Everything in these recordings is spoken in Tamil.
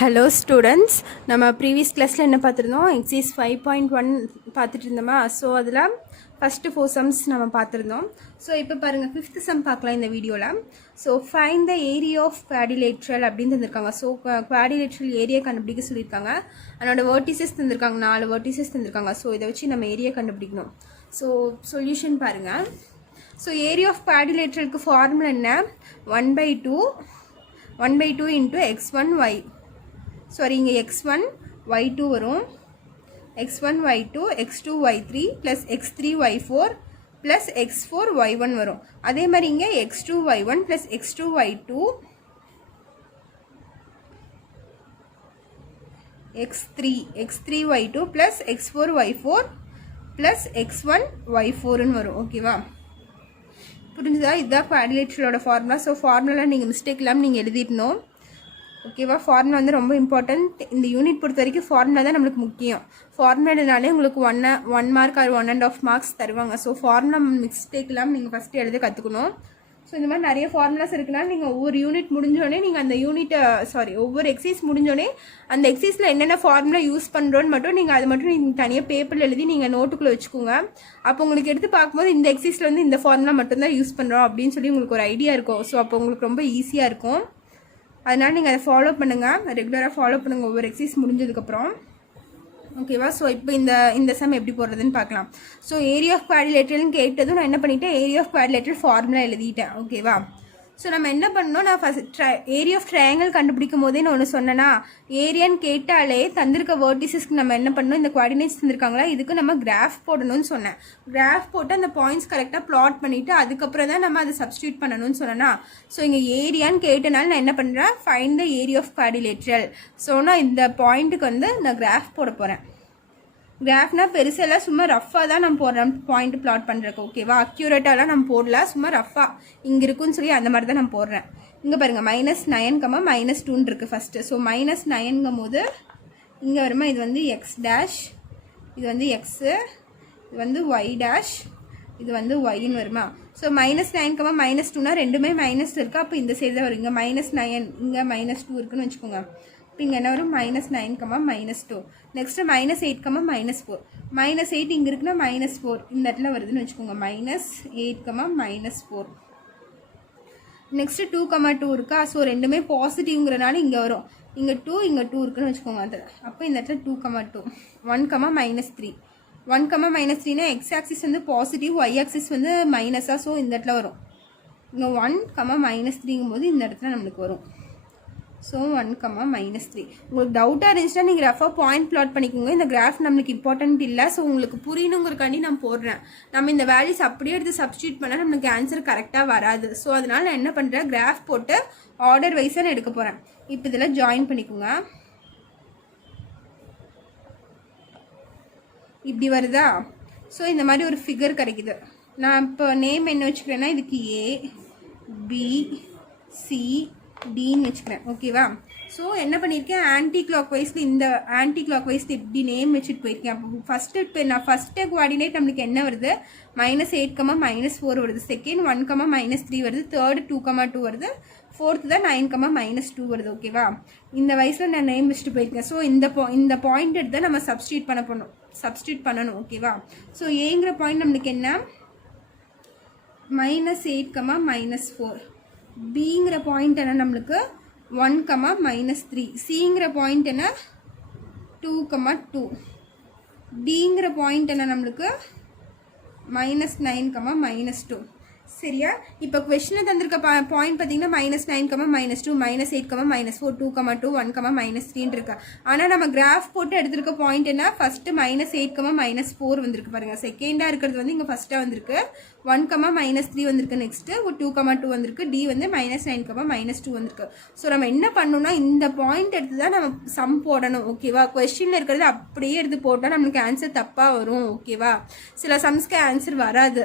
ஹலோ ஸ்டூடெண்ட்ஸ், நம்ம ப்ரீவியஸ் கிளாஸில் என்ன பார்த்துருந்தோம்? எக்ஸைஸ் 5.1 பார்த்துட்டு இருந்தோமா? ஸோ அதில் ஃபஸ்ட்டு 4 சம்ஸ் நம்ம பார்த்துருந்தோம். ஸோ இப்போ பாருங்கள், 5th சம் பார்க்கலாம் இந்த வீடியோவில். So find the area of quadrilateral அப்படின்னு தந்திருக்காங்க. ஸோ குவாடிலேட்ரல் ஏரியா கண்டுபிடிக்க சொல்லியிருக்காங்க. அதனோட வெர்டிசஸ் தந்திருக்காங்க, 4 வெர்டிசஸ் தந்திருக்காங்க. ஸோ இதை வச்சு நம்ம ஏரியா கண்டுபிடிக்கணும். ஸோ சொல்யூஷன் பாருங்கள். ஸோ ஏரியா ஆஃப் குவாடிலேட்ரலுக்கு ஃபார்முலா என்ன? 1/2 இன்ட்டு x1 y. சாரி, இங்கே x1 y2 வரும், x1 y2 x2 y3 plus x3 y4 plus x4 y1 வரும். அதே மாதிரி இங்கே x2 y1 plus x2 y2 x3 y2 plus x4 y4 plus x1 y4ன்னு வரும். ஓகேவா? புரிஞ்சுதா? இதுதான் குவாடிலேட்ரலோட ஃபார்முலா. ஸோ ஃபார்முலாவில் நீங்கள் மிஸ்டேக் இல்லாமல் நீங்கள் எழுதிடணும். ஓகேவா? ஃபார்முலா வந்து ரொம்ப இம்பார்ட்டன்ட். இந்த யூனிட் பொறுத்த வரைக்கும் ஃபார்முலா தான் நம்மளுக்கு முக்கியம். ஃபார்முலானாலே உங்களுக்கு 1 மார்க் ஆர் 1.5 மார்க்ஸ் தருவாங்க. ஸோ ஃபார்முலா மிஸ்டேக் இல்லாமல் நீங்கள் ஃபஸ்ட்டு எழுத கற்றுக்கணும். ஸோ இந்த மாதிரி நிறைய ஃபார்முலாஸ் இருக்குனால நீங்கள் ஒவ்வொரு யூனிட் முடிஞ்சோடனே நீங்கள் அந்த ஒவ்வொரு எக்ஸசைஸ் முடிஞ்சோடனே அந்த எக்ஸசைஸில் என்னென்ன ஃபார்முலா யூஸ் பண்ணுறோன்னு மட்டும் நீங்கள் அது மட்டும் நீங்கள் தனியாக பேப்பரில் எழுதி நீங்கள் நோட்டுக்குள்ளே வச்சுக்கோங்க. அப்போ உங்களுக்கு எடுத்து பார்க்கும்போது இந்த எக்ஸசைஸில் வந்து இந்த ஃபார்முலா மட்டும்தான் யூஸ் பண்ணுறோம் அப்படின்னு சொல்லி உங்களுக்கு ஒரு ஐடியா இருக்கும். ஸோ அப்போ உங்களுக்கு ரொம்ப ஈஸியாக இருக்கும். அதனால் நீங்கள் அதை ஃபாலோ பண்ணுங்கள், ரெகுலராக ஃபாலோ பண்ணுங்கள் ஒவ்வொரு எக்ஸசைஸ் முடிஞ்சதுக்கப்புறம். ஓகேவா? ஸோ இப்போ இந்த சம் எப்படி போடுறதுன்னு பார்க்கலாம். ஸோ ஏரியா ஆஃப் குவாடிலேட்ரல்னு கேட்டதும் நான் என்ன பண்ணிட்டேன், ஏரியா ஆஃப் குவாடிலேட்ரல் ஃபார்முலா எழுதிட்டேன். ஓகேவா? ஸோ நம்ம என்ன பண்ணணும், நான் ஃபஸ்ட் ஏரியா ஆஃப் ட்ரையாங்கிள் கண்டுபிடிக்கும் போதே நான் ஒன்று சொன்னேன்னா, ஏரியான்னு கேட்டாலே தந்திருக்க வேர்டிசஸ்க்கு நம்ம என்ன பண்ணணும், இந்த குவாடினேட்ஸ் தந்திருக்காங்களா, இதுக்கு நம்ம கிராஃப் போடணும்னு சொன்னேன். கிராஃப் போட்டு அந்த பாயிண்ட்ஸ் கரெக்டாக ப்ளாட் பண்ணிவிட்டு அதுக்கப்புறம் தான் நம்ம அதை சப்ஸ்டியூட் பண்ணணும்னு சொன்னேன்னா. ஸோ இங்கே ஏரியான்னு கேட்டனால நான் என்ன பண்ணுறேன், find the area of quadrilateral. So நான் இந்த பாயிண்ட்டுக்கு வந்து நான் கிராஃப் போட போகிறேன். கிராஃப்னா பெருசெல்லாம் சும்மா ரஃபாக தான் நம்ம போடுறோம் பாயிண்ட் பிளாட் பண்ணுறக்கு. ஓகேவா? அக்யூரேட்டாலாம் நம்ம போடல, சும்மா ரஃபாக இங்கே இருக்குன்னு சொல்லி அந்த மாதிரி தான் நான் போடுறேன். இங்கே பாருங்கள், -9, -2 இருக்குது ஃபஸ்ட்டு. ஸோ -9ங்கும் போது இங்கே வருமா, இது வந்து எக்ஸ் டேஷ், இது வந்து எக்ஸு, இது வந்து ஒய் டேஷ், இது வந்து ஒய்ன்னு வருமா. ஸோ -9, -2னா ரெண்டுமே மைனஸ் இருக்குது. அப்போ இந்த சைடு தான் வரும். இங்கே -9, இங்கே -2 இருக்குன்னு வச்சுக்கோங்க. இப்போ இங்கே என்ன வரும், -9, -2. நெக்ஸ்ட்டு -8, -4. -8 இங்கே இருக்குன்னா -4 இந்த இடத்துல வருதுன்னு வச்சுக்கோங்க. -8, -4. நெக்ஸ்ட்டு 2, 2 இருக்கா. ஸோ ரெண்டுமே பாசிட்டிவ்ங்கிறனால இங்கே வரும். இங்கே 2, இங்கே 2 இருக்குன்னு வச்சுக்கோங்க. அதில் அப்போ இந்த இடத்துல 2, 2. 1, -3. 1, -3னா எக்ஸ் ஆக்சிஸ் வந்து பாசிட்டிவ், ஒய் ஆக்சிஸ் வந்து மைனஸாக. ஸோ இந்த இடத்துல வரும். இங்கே 1, -3ங்கும் போது இந்த இடத்துல நம்மளுக்கு வரும். ஸோ 1, -3. உங்களுக்கு டவுட்டாக இருந்துச்சுன்னா நீங்கள் ரஃபாக பாயிண்ட் பிளாட் பண்ணிக்கோங்க. இந்த கிராஃப் நம்மளுக்கு இம்பார்ட்டன்ட் இல்லை. ஸோ உங்களுக்கு புரியணுங்கிறக்காண்டி நான் போடுறேன். நம்ம இந்த வேல்யூஸ் அப்படியே எடுத்து சப்ஸ்டியூட் பண்ணால் நம்மளுக்கு ஆன்சர் கரெக்டாக வராது. ஸோ அதனால் நான் என்ன பண்ணுறேன், கிராஃப் போட்டு ஆர்டர் வைஸாக நான் எடுக்க போகிறேன். இப்போ இதில் ஜாயின் பண்ணிக்கோங்க. இப்படி வருதா? ஸோ இந்த மாதிரி ஒரு ஃபிகர் கிடைக்குது. நான் இப்போ நேம் என்ன வச்சுக்கிறேன்னா, இதுக்கு A, B, C, டின்னு வச்சுக்கிறேன். ஓகேவா? ஸோ என்ன பண்ணியிருக்கேன், ஆன்டி கிளாக் வைஸில் இந்த ஆன்டி கிளாக் வைஸில் இப்படி நேம் வச்சுட்டு போயிருக்கேன். அப்போ ஃபஸ்ட்டு குவாடினேட் நம்மளுக்கு என்ன வருது, -8, -4 வருது. செகண்ட் 1, -3 வருது. தேர்டு 2, 2 வருது. ஃபோர்த்து தான் 9, -2 வருது. ஓகேவா? இந்த வயசில் நான் நேம் வச்சுட்டு போயிருக்கேன். ஸோ இந்த பாயிண்ட் எடுத்து நம்ம சப்ஸ்டியூட் பண்ணணும். ஓகேவா? ஸோ ஏங்கிற பாயிண்ட் நம்மளுக்கு என்ன, -8, -4. பிங்கிற பாயிண்ட் என்ன நம்மளுக்கு 1, -3. சிங்கிற பாயிண்ட் என்ன 2, 2. டிங்கிற பாயிண்ட் என்ன நம்மளுக்கு -9, -2. சரியா? இப்போ கொஸ்டினை தந்திருக்க பாயிண்ட் பார்த்தீங்கன்னா -9, -2, -8, -4, 2, 2, 1, -3 இருக்கு. ஆனால் நம்ம கிராஃப் போட்டு எடுத்திருக்க பாயிண்ட் என்ன, ஃபஸ்ட்டு -8, -4 வந்திருக்கு பாருங்கள். செகண்டாக இருக்கிறது வந்து இங்கே ஃபஸ்ட்டாக வந்திருக்கு. 1, -3 வந்திருக்கு. நெக்ஸ்ட்டு 2, 2 வந்திருக்கு. டி வந்து -9, -2 வந்திருக்கு. ஸோ நம்ம என்ன பண்ணணும்னா, இந்த பாயிண்ட் எடுத்து தான் நம்ம சம் போடணும். ஓகேவா? கொஸ்டினில் இருக்கிறது அப்படியே எடுத்து போட்டால் நம்மளுக்கு ஆன்சர் தப்பாக வரும். ஓகேவா? சில சம்ஸ்க்கு ஆன்சர் வராது.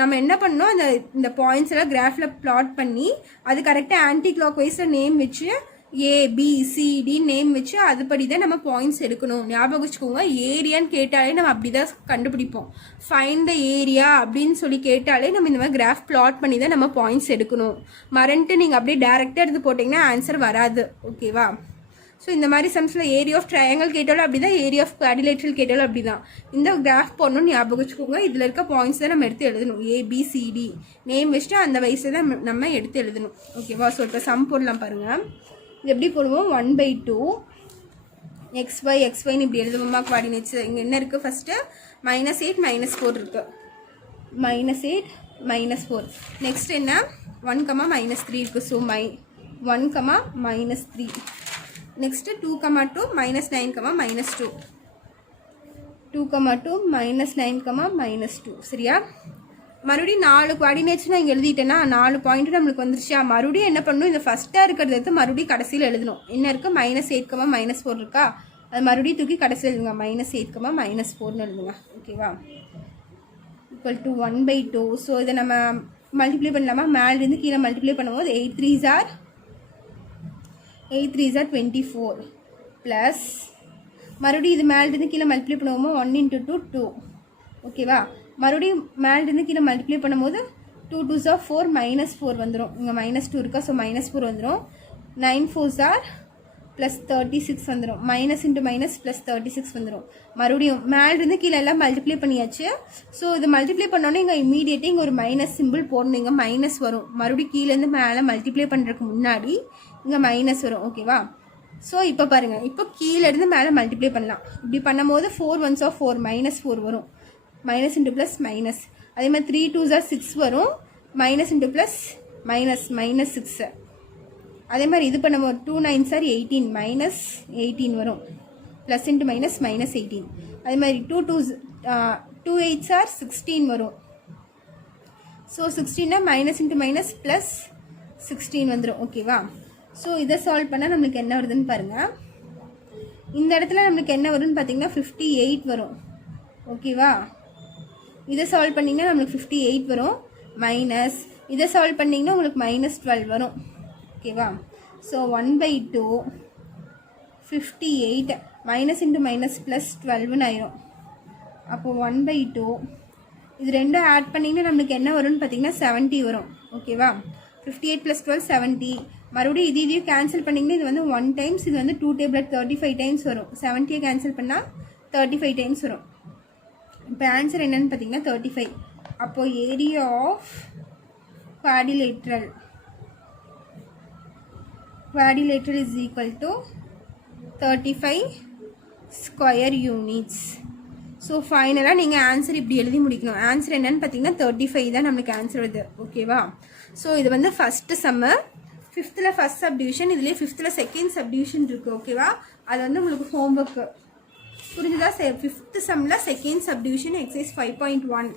நம்ம என்ன பண்ணோம், இந்த பாயிண்ட்ஸ் எல்லாம் கிராஃபில் பிளாட் பண்ணி அது கரெக்டாக ஆன்டி கிளாக் வைஸில் நேம் வச்சு ABCD நேம் வச்சு அதுபடி தான் நம்ம பாயிண்ட்ஸ் எடுக்கணும். ஞாபகம் வச்சுக்கோங்க. ஏரியான்னு கேட்டாலே நம்ம அப்படி தான் கண்டுபிடிப்போம். ஃபைண்ட் த ஏரியா அப்படின்னு சொல்லி கேட்டாலே நம்ம இந்த மாதிரி கிராஃப் பிளாட் பண்ணி தான் நம்ம பாயிண்ட்ஸ் எடுக்கணும். மறந்துட்டு நீங்கள் அப்படியே டேரெக்டாக எடுத்து போட்டிங்கன்னா ஆன்சர் வராது. ஓகேவா? ஸோ இந்த மாதிரி சம்ஸில் ஏரியா ஆஃப் ட்ரையாங்கிள் கேட்டாலும் அப்படி தான், ஏரியா ஆஃப் குவாடிலேட்ரல் கேட்டாலும் அப்படி தான். இந்த கிராஃப் போடணும்னு ஞாபகம் வச்சுக்கோங்க. இதில் இருக்க பாயிண்ட்ஸ் தான் நம்ம எடுத்து எழுதணும். ABCD நேம் வச்சுட்டு அந்த வயசை தான் நம்ம எடுத்து எழுதணும். ஓகேவா? ஸோ இப்போ சம் போடலாம் பாருங்கள். இது எப்படி போடுவோம்? 1/2 xyன்னு இப்படி எழுதுவோமா குவாடினேட்ஸ். இங்கே என்ன இருக்குது? ஃபஸ்ட்டு -8 -4 இருக்குது. -8 -4. நெக்ஸ்ட் என்ன? 1, -3 இருக்குது. ஸோ 1, -3. நெக்ஸ்ட்டு 2, -2 -9, -2. 2, 2 -9, -2. சரியா? மறுபடியும் 4 குவாடினேட்ஸ் நான் இங்கே எழுதிட்டேன்னா 4 பாயிண்ட் நம்மளுக்கு வந்துருச்சா? மறுபடியும் என்ன பண்ணணும்? இந்த ஃபஸ்ட்டாக இருக்கிறத எடுத்து மறுபடியும் கடைசியில் எழுதணும். என்ன இருக்குது? -8, -4 இருக்கா? அது மறுபடியும் தூக்கி கடைசியில் எழுதுங்க. -8, -4ன்னு எழுதுங்க. ஓகேவா? = 1/2. ஸோ இதை நம்ம மல்டிப்ளை பண்ணலாமா? மேலேருந்து கீழே மல்டிப்ளை பண்ணும்போது 8 3s are 24 ப்ளஸ் மறுபடியும் இது மேலேருந்து கீழே மல்டிப்ளை பண்ணுவோமோ 1 × 2 2. ஓகேவா? மறுபடியும் மேலேருந்து கீழே மல்டிப்ளை பண்ணும்போது 2 2s are 4 -4 வந்துடும். இங்கே -2 இருக்கா? ஸோ -4 வந்துடும். 9 4s are +36 வந்துடும். மைனஸ் இன்ட்டு மைனஸ் +36 வந்துடும். மறுபடியும் மேலேருந்து கீழே எல்லாம் மல்டிப்ளை பண்ணியாச்சு. ஸோ இது மல்டிப்ளை பண்ணோன்னே இங்கே இமீடியட்டாக இங்கே ஒரு மைனஸ் சிம்பிள் போடணும். இங்கே மைனஸ் வரும். மறுபடியும் கீழேருந்து மேலே மல்டிப்ளை பண்ணுறதுக்கு முன்னாடி இங்கே மைனஸ் வரும். ஓகேவா? ஸோ இப்போ பாருங்கள், இப்போ கீழேருந்து மேலே மல்டிப்ளை பண்ணலாம். இப்படி பண்ணும்போது 4 1s are 4 -4 வரும். Minus into plus minus. அதே மாதிரி 3 2s are 6 வரும். Minus into plus -6. அதே மாதிரி இது பண்ணும்போது 2 9s are 18 -18 வரும். Plus into minus -18. அதே மாதிரி 2 8s are 16 வரும். ஸோ 16 மைனஸ் இன்ட்டு மைனஸ் +16 வந்துடும். ஓகேவா? ஸோ இதை சால்வ் பண்ணால் நம்மளுக்கு என்ன வருதுன்னு பாருங்கள். இந்த இடத்துல நம்மளுக்கு என்ன வரும்னு பார்த்தீங்கன்னா 58 வரும். ஓகேவா? இதை சால்வ் பண்ணிங்கன்னா நம்மளுக்கு 58 வரும். மைனஸ் இதை சால்வ் பண்ணிங்கன்னா உங்களுக்கு -12 வரும். ஓகேவா? ஸோ 1/2 58 மைனஸ் இன்ட்டு மைனஸ் +12ன்னு ஆயிரும். அப்போது 1/2 இது ரெண்டும் ஆட் பண்ணிங்கன்னா நம்மளுக்கு என்ன வரும்னு பார்த்தீங்கன்னா 70 வரும். ஓகேவா? 58 + 12 70. மறுபடியும் இதையும் கேன்சல் பண்ணிங்கன்னா இது வந்து 1 டைம்ஸ், இது வந்து 2 டேபிள் 35 டைம்ஸ் வரும். 70 கேன்சல் பண்ணால் 35 டைம்ஸ் வரும். இப்போ ஆன்சர் என்னன்னு பார்த்தீங்கன்னா 35. அப்போது area of quadrilateral is equal to 35 square units. So ஃபைனலாக நீங்கள் ஆன்சர் இப்படி எழுதி முடிக்கணும். ஆன்சர் என்னன்னு பார்த்தீங்கன்னா 35 தான் நம்மளுக்கு ஆன்சர் வருது. ஓகேவா? ஸோ இது வந்து ஃபஸ்ட்டு சம்மு. 5th ஃபஸ்ட் சப்டிவிஷன், இதுலேயே 5th செகண்ட் சப்டிவிஷன் இருக்குது. ஓகேவா? அது வந்து உங்களுக்கு ஹோம்ஒர்க்கு புரிஞ்சுதா? 5th சம்மில் செகண்ட் சப்டிவிஷன் எக்ஸசைஸ் 5.1.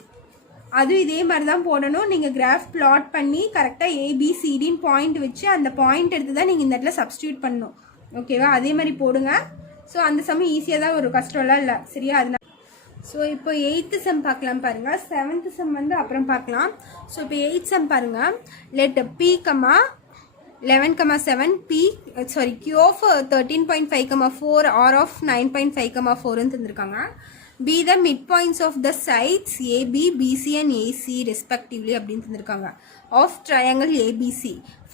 அதுவும் இதே மாதிரி தான் போடணும். நீங்கள் கிராஃப் பிளாட் பண்ணி கரெக்டாக ABCDன்னு பாயிண்ட் வச்சு அந்த பாயிண்ட் எடுத்து தான் நீங்கள் இந்த இடத்துல சப்ஸ்டியூட் பண்ணணும். ஓகேவா? அதே மாதிரி போடுங்க. ஸோ அந்த சம் ஈஸியாக தான் ஒரு கஷ்டம்லாம் இல்லை. சரியா? அதனால ஸோ இப்போ 8th சம் பார்க்கலாம் பாருங்கள். 7th சம் வந்து அப்புறம் பார்க்கலாம். ஸோ இப்போ 8th சம் பாருங்கள். Let P, 11, 7 Q of 13.5, 4 R of 9.5, 4ன்னு தந்திருக்காங்க. Be the midpoints of the sides AB, BC and AC respectively அப்படின்னு தந்திருக்காங்க of triangle ABC.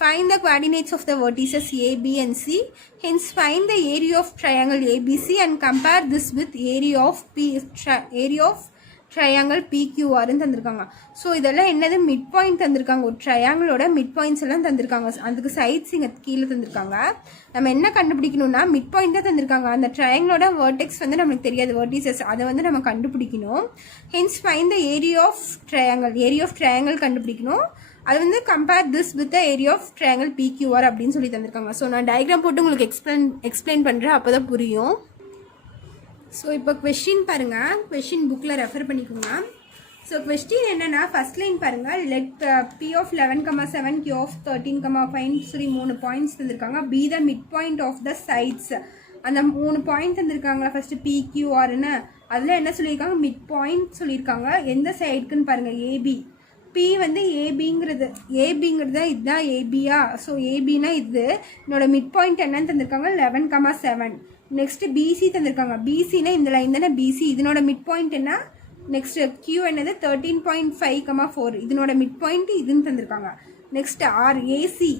Find the coordinates of the vertices A, B and C. Hence find the area of triangle ABC and compare this with area of triangle PQRன்னு தந்திருக்காங்க. ஸோ இதெல்லாம் என்னது? மிட் பாயிண்ட் தந்திருக்காங்க. ஒரு ட்ரையாங்கிளோட மிட் பாயிண்ட்ஸ் எல்லாம் தந்திருக்காங்க. அதுக்கு சைட்ஸ் இங்கே கீழே தந்திருக்காங்க. நம்ம என்ன கண்டுபிடிக்கணும்னா மிட் பாயிண்ட் தான் தந்திருக்காங்க. அந்த ட்ரையாங்கிளோட வேர்டெக்ஸ் வந்து நம்மளுக்கு தெரியாது, வேர்டிசஸ், அதை வந்து நம்ம கண்டுபிடிக்கணும். Hence find the area of triangle கண்டுபிடிக்கணும். அது வந்து compare this with the area of triangle PQR அப்படின்னு சொல்லி தந்திருக்காங்க. ஸோ நான் டயக்ராம் போட்டு உங்களுக்கு எக்ஸ்பிளைன் பண்ணுறேன், அப்போ தான் புரியும். ஸோ இப்போ கொஸ்டின் பாருங்கள், கொஸ்டின் புக்கில் ரெஃபர் பண்ணிக்கோங்க. ஸோ கொஸ்டின் என்னென்னா ஃபஸ்ட் லைன் பாருங்கள். Let P of 11, 7 Q of 13, 5 சொல்லி 3 பாயிண்ட்ஸ் தந்திருக்காங்க. Be the mid point of the sides. அந்த 3 பாயிண்ட் தந்திருக்காங்களா ஃபஸ்ட்டு PQRன்னு, அதில் என்ன சொல்லியிருக்காங்க? மிட் பாயிண்ட் சொல்லியிருக்காங்க. எந்த சைடுக்குன்னு பாருங்கள், AB. P வந்து ஏபிங்கிறது இதுதான் ஏபியா. ஸோ ஏபினா இது. என்னோட மிட் பாயிண்ட் என்னன்னு தந்திருக்காங்க? 11, 7. நெக்ஸ்ட்டு பிசி தந்திருக்காங்க. பிசினா இந்த லைன் தானே பிசி. இதனோட மிட் பாயிண்ட் என்ன? நெக்ஸ்ட்டு கியூ என்னது? 13.5, 4. இதனோட மிட் பாயிண்ட் இதுன்னு தந்திருக்காங்க. Next R AC.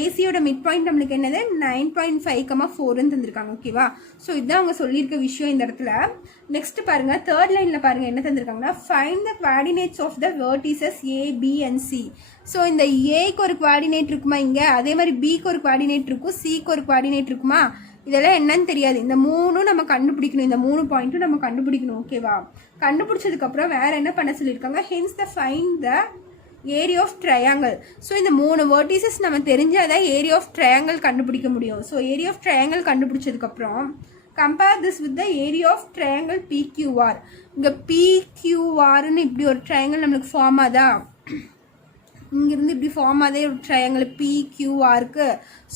ஏசியோட மிட் பாயிண்ட் நம்மளுக்கு என்னது 9.5,4ன்னு தந்திருக்காங்க. ஓகேவா? ஸோ இதுதான் அவங்க சொல்லியிருக்க விஷயம் இந்த இடத்துல. நெக்ஸ்ட் பாருங்க, தேர்ட் லைனில் பாருங்க என்ன தந்திருக்காங்கன்னா, find the coordinates of the vertices A, B and C. So இந்த ஏக்கு ஒரு குவாடினேட் இருக்குமா இங்கே, அதே மாதிரி பிக்கு ஒரு குவாடினேட் இருக்கும், சிக்கு ஒரு குவாடினேட் இருக்குமா, இதெல்லாம் என்னன்னு தெரியாது. இந்த மூணும் நம்ம கண்டுபிடிக்கணும், இந்த 3 பாயிண்ட்டும் நம்ம கண்டுபிடிக்கணும். ஓகேவா? கண்டுபிடிச்சதுக்கப்புறம் வேற என்ன பண்ண சொல்லியிருக்காங்க, hence the find the area of triangle. So இந்த 3 வெர்டிசஸ் நம்ம தெரிஞ்சாதான் ஏரியா ஆஃப் ட்ரையாங்கிள் கண்டுபிடிக்க முடியும். ஸோ ஏரியா ஆஃப் ட்ரையாங்கிள் கண்டுபிடிச்சதுக்கப்புறம் compare this with the area of triangle PQR. இங்கே பிக்யூஆர்னு இப்படி ஒரு ட்ரையாங்கிள் நம்மளுக்கு ஃபார்ம் ஆதா, இங்கிருந்து இப்படி ஃபார்ம் ஆதே ஒரு ட்ரையாங்கிள் பிக்யூஆருக்கு.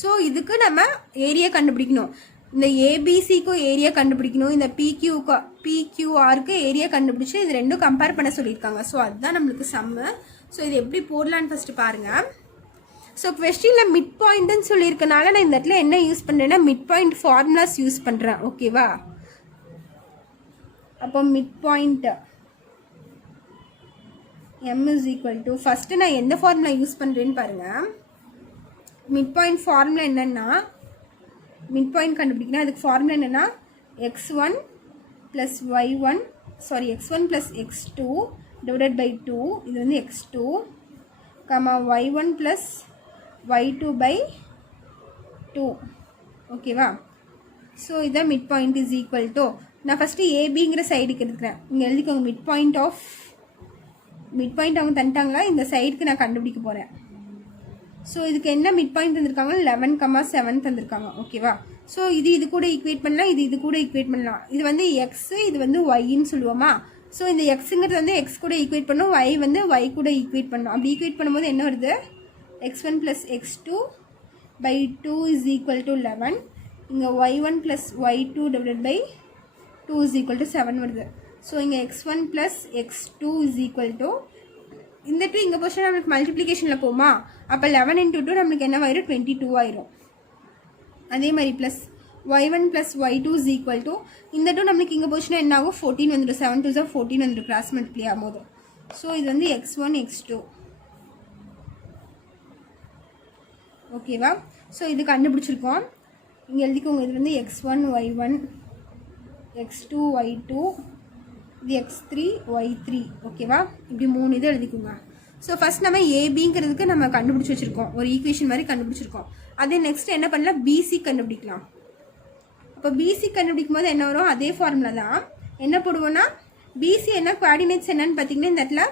ஸோ இதுக்கு நம்ம ஏரியா கண்டுபிடிக்கணும். இந்த ஏபிசிக்கும் ஏரியா கண்டுபிடிக்கணும், இந்த பிக்யூஆருக்கு ஏரியா கண்டுபிடிச்சி இது ரெண்டும் கம்பேர் பண்ண சொல்லியிருக்காங்க. ஸோ அதுதான் நம்மளுக்கு சம்மு. ஸோ இது எப்படி போடலான்னு ஃபஸ்ட்டு பாருங்கள். ஸோ கொஸ்டினில் மிட் பாயிண்ட்டுன்னு சொல்லியிருக்கனால நான் இந்த இடத்துல என்ன யூஸ் பண்ணுறேன்னா மிட் பாயிண்ட் ஃபார்முலாஸ் யூஸ் பண்ணுறேன். ஓகேவா? அப்போ mid point m is equal to, first நான் எந்த ஃபார்முலா யூஸ் பண்ணுறேன்னு பாருங்கள். மிட் பாயிண்ட் ஃபார்முலா என்னென்னா, மிட் பாயிண்ட் கண்டுபிடிக்கணும், அதுக்கு ஃபார்முலா என்னென்னா x1 + y1 sorry x1 + x2 divided by 2, இது வந்து x2, y1 + y2 by 2. ஓகேவா? ஸோ இதான் mid point is equal to, நான் ஃபஸ்ட்டு ஏபிங்கிற சைடுக்கு எடுக்கிறேன். இங்கே எழுதிக்கோங்க மிட் பாயிண்ட் அவங்க தந்துட்டாங்களா, இந்த சைடுக்கு நான் கண்டுபிடிக்க போகிறேன். ஸோ இதுக்கு என்ன மிட் பாயிண்ட் தந்திருக்காங்க, 11,7 தந்திருக்காங்க. ஓகேவா? ஸோ இது கூட ஈக்குவேட் பண்ணலாம், இது கூட ஈக்குவேட் பண்ணலாம். இது வந்து எக்ஸு, இது வந்து ஒய்ன்னு சொல்லுவோமா. ஸோ இந்த எக்ஸுங்கிறது வந்து எக்ஸ் கூட ஈக்குவேட் பண்ணும், ஒய் வந்து ஒய் கூட ஈக்குவேட் பண்ணணும். அப்படி ஈக்குவேட் பண்ணும்போது என்ன வருது, x1 + x2 by 2 is equal to 11. இங்கே y1 + y2 divided by 2 is equal to 7 வருது. ஸோ இங்கே x1 + x2 is equal to, இந்த 2 இங்கே போச்சுன்னா நம்மளுக்கு மல்டிப்ளிகேஷனில் போகுமா, அப்போ 11 × 2 நம்மளுக்கு என்ன ஆயிரும், 22 ஆயிரும். அதே மாதிரி plus y1 + y2 is equal to, இந்த 2 நம்மளுக்கு இங்கே போச்சுன்னா என்ன ஆகும், 14 வந்துடும். 7 2 14 வந்துடும் கிராஸ் மல்டிப்ளை ஆகும்போது. ஸோ இது வந்து x1 x2. ஓகேவா? ஸோ இது கண்டுபிடிச்சிருக்கோம். இங்கே எழுதிக்கோங்க, இது வந்து x1 y1, x2 y2, இது x3 y3. ஓகேவா? இப்படி 3 இது எழுதிக்கோங்க. ஸோ ஃபஸ்ட் நம்ம ஏபிங்கிறதுக்கு நம்ம கண்டுபிடிச்சி வச்சுருக்கோம், ஒரு ஈக்குவேஷன் மாதிரி கண்டுபிடிச்சிருக்கோம். அதே நெக்ஸ்ட் என்ன பண்ணலாம், பிசி கண்டுபிடிக்கலாம். அப்போ பிசி கண்டுபிடிக்கும் போது என்ன வரும், அதே ஃபார்முலா தான். என்ன போடுவோன்னா, பிசி என்ன குவாடினேட்ஸ் என்னன்னு பார்த்தீங்கன்னா, இந்த இடத்துல